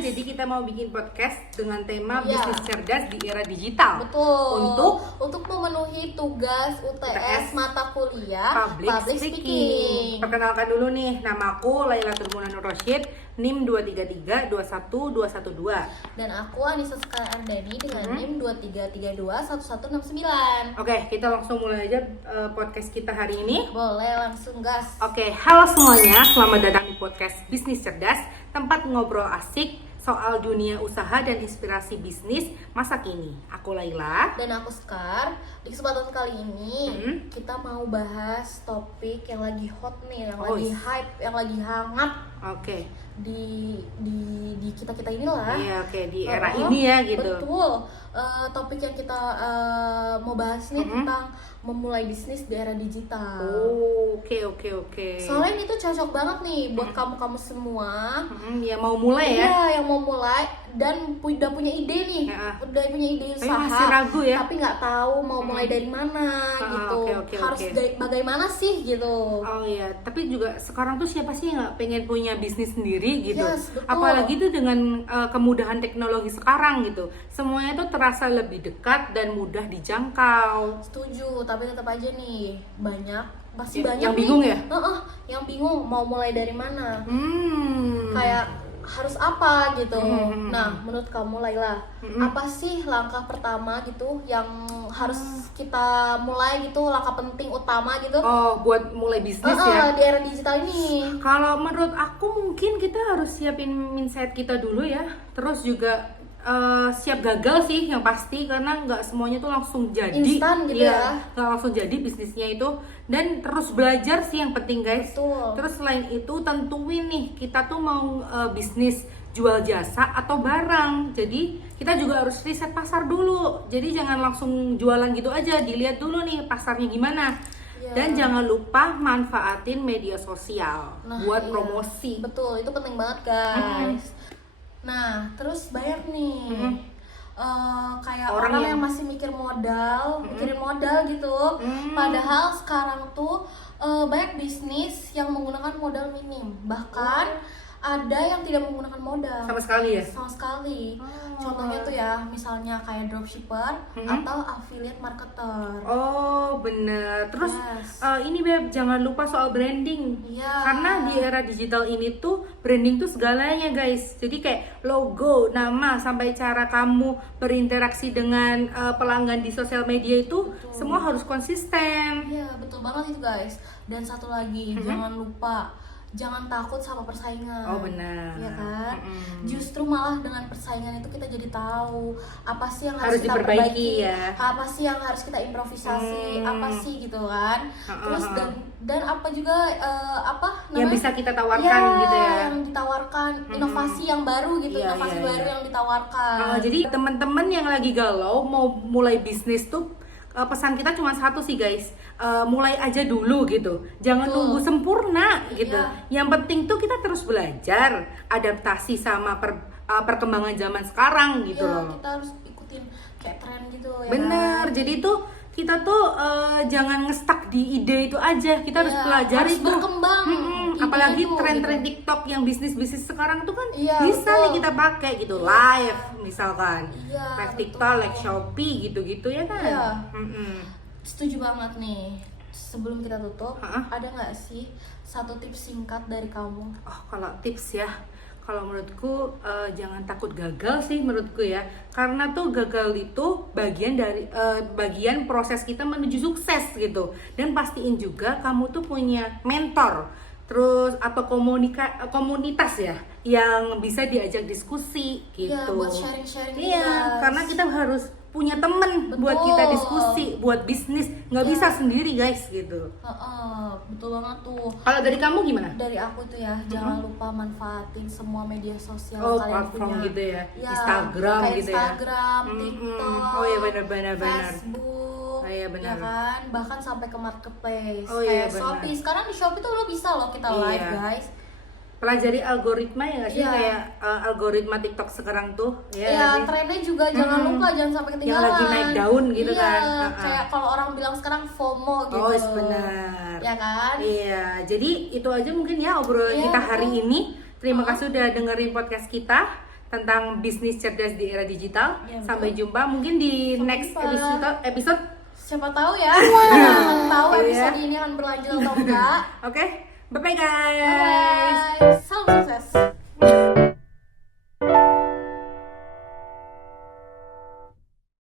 jadi kita mau bikin podcast dengan tema Iya. bisnis cerdas di era digital. Betul. Untuk memenuhi tugas UTS mata kuliah public speaking. Perkenalkan dulu nih, namaku Lailatul Munanur Rosyid, NIM 2332112. Dan aku Anissa Sekar Ardani dengan NIM 23321169. Oke, kita langsung mulai aja podcast kita hari ini. Boleh langsung gas. Oke, halo semuanya, selamat datang di podcast Bisnis Cerdas, tempat ngobrol asik soal dunia usaha dan inspirasi bisnis masa kini. Aku Laila. Dan aku Sekar. Di kesempatan kali ini kita mau bahas topik yang lagi hot nih, yang lagi hype, yang lagi hangat Oke. di kita inilah. Iya, oke, di era ini ya gitu. Betul. Topik yang kita mau bahas nih tentang memulai bisnis di era digital. Oke. Soalnya itu cocok banget nih buat kamu-kamu semua. Ya mau mulai ya. Iya, yang mau mulai dan udah punya ide nih. Udah punya ide Tapi usaha. masih ragu ya. Tapi nggak tahu mau mulai dari mana gitu. Harus bagaimana sih gitu. Oh iya, tapi juga sekarang tuh siapa sih yang nggak pengen punya bisnis sendiri gitu? Yes, betul. Apalagi tuh dengan kemudahan teknologi sekarang gitu, semuanya tuh terasa lebih dekat dan mudah dijangkau. Setuju, tapi tetap aja nih pasti banyak Yang bingung nih. ya? Yang bingung mau mulai dari mana. Kayak harus apa gitu. Nah, menurut kamu Laila, apa sih langkah pertama gitu yang harus kita mulai gitu, langkah penting utama gitu? Oh, buat mulai bisnis ya? Di era digital ini. Kalau menurut aku mungkin kita harus siapin mindset kita dulu ya. Terus juga siap gagal sih yang pasti, karena nggak semuanya tuh langsung jadi. Instan gitu ya. Nggak langsung jadi bisnisnya itu. Dan terus belajar sih yang penting guys. Betul. Terus selain itu tentuin nih kita tuh mau bisnis jual jasa atau barang. Jadi kita juga harus riset pasar dulu. Jadi jangan langsung jualan gitu aja. Dilihat dulu nih pasarnya gimana. Dan jangan lupa manfaatin media sosial buat promosi. Betul, itu penting banget guys. Nah, terus banyak nih kayak orang yang masih mikirin modal gitu. Padahal sekarang tuh banyak bisnis yang menggunakan modal minim. Bahkan ada yang tidak menggunakan modal Sama sekali ya? Sama sekali. Contohnya tuh ya, misalnya kayak dropshipper atau affiliate marketer. Oh bener. Terus ini Beb, jangan lupa soal branding. Karena di era digital ini tuh branding tuh segalanya guys. Jadi kayak logo, nama, sampai cara kamu berinteraksi dengan pelanggan di sosial media itu semua harus konsisten. Iya, betul banget itu guys. Dan satu lagi, jangan takut sama persaingan. Oh benar. Ya kan? Justru malah dengan persaingan itu kita jadi tahu apa sih yang harus kita diperbaiki ya. Apa sih yang harus kita improvisasi, apa sih gitu kan. Terus dan apa juga yang bisa kita tawarkan gitu ya. Yang ditawarkan inovasi yang baru gitu, inovasi baru yang ditawarkan. Jadi teman-teman yang lagi galau mau mulai bisnis tuh pesan kita cuma satu sih guys, mulai aja dulu gitu, jangan nunggu sempurna gitu. Yang penting tuh kita terus belajar, adaptasi sama perkembangan zaman sekarang gitu loh. Kita harus ikutin kayak tren gitu ya. Bener, jadi tuh kita tuh jangan ngestak di ide itu aja, kita harus pelajari harus berkembang. Apalagi tren-tren TikTok yang bisnis-bisnis sekarang tuh kan bisa nih kita pakai gitu, live misalkan, live TikTok, live Shopee gitu-gitu ya kan. Setuju banget nih. Sebelum kita tutup, ada nggak sih satu tips singkat dari kamu? Oh, kalau tips ya, kalau menurutku jangan takut gagal sih menurutku ya, karena tuh gagal itu bagian dari bagian proses kita menuju sukses gitu. Dan pastiin juga kamu tuh punya mentor, terus atau komunitas ya yang bisa diajak diskusi gitu. Iya, buat sharing-sharing. Karena kita harus punya temen buat kita diskusi, buat bisnis, nggak bisa sendiri guys gitu. Betul banget tuh. Kalau dari kamu gimana? Dari aku tuh ya, jangan lupa manfaatin semua media sosial kalian platform punya. gitu ya, Instagram kayak gitu Instagram, ya. TikTok, Oh iya benar. Facebook, iya benar. ya kan, bahkan sampai ke marketplace Iya, kayak Shopee. Sekarang di Shopee tuh lo bisa loh kita live guys. Pelajari algoritma ya nggak sih, kayak algoritma TikTok sekarang tuh ya trennya juga jangan lupa, jangan sampai ketinggalan, yang lagi naik daun gitu kan. Kayak kalau orang bilang sekarang FOMO gitu. Oh benar ya kan. Iya, jadi itu aja mungkin ya obrolan kita hari ini. Terima kasih udah dengerin podcast kita. tentang bisnis cerdas di era digital. Ya, Sampai jumpa mungkin di Sampai next jumpa. episode. Siapa tahu ya, akan tahu Iya. episode ini akan berlanjut atau enggak. Oke, bye bye guys. Bye. Salam sukses.